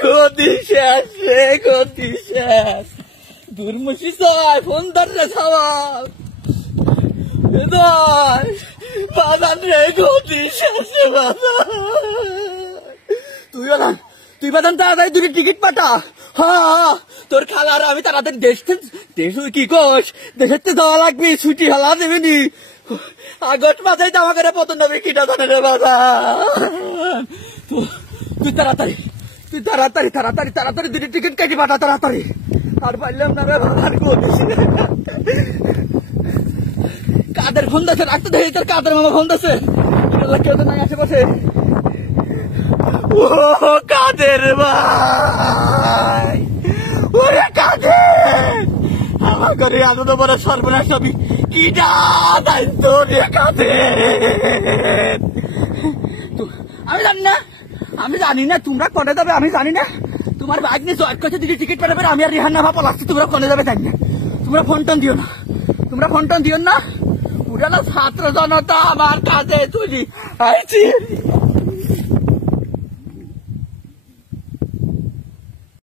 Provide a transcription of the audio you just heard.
গতি শেষ রে, গতি শেষ। দুর্মুষি চাই ফোন ধর রে সবাই বাদান রে, গতি শেষ রে বাদান। তুই বাদান তাড়াতাড়ি দুটো টিকিট পাঠা। হ্যাঁ তোর খালার আমি তাড়াতাড়ি দেশ কি কোষ দেশের তো যাওয়া লাগবে, ছুটি হলা দেবেনি। আগস্ট মাসেই তো আমাকে পতন নবী কিটা জানে রে বাদান। তুই তাড়াতাড়ি দুটো টিকিট কেটে পাঠা তাড়াতাড়ি। আর পারলাম না রে বাদান। কাদের ফোন দিয়েছে, রাখতে দেখি তোর কাদের মামা ফোন দিয়েছে। কেউ তো নাই আশেপাশে। ও কাদের ভাই, ওরে কাদের আমার ঘরে এত বড় সর্বনাশ ছবি কিটা দায়িত্ব রে কাদের। আমি জানি না তোমরা কনে যাবে, আমি জানি না। তোমার বাইক নিয়ে জয়েট করছে, দিদি টিকিট পেলে আমি আর রিহান নাফা পলাচ্ছি। তোমরা কনে যাবে জানি না। তোমরা ফোন টোন দিও না। পুরানো ছাত্র জনতা আমার কাছে চলি আইছি।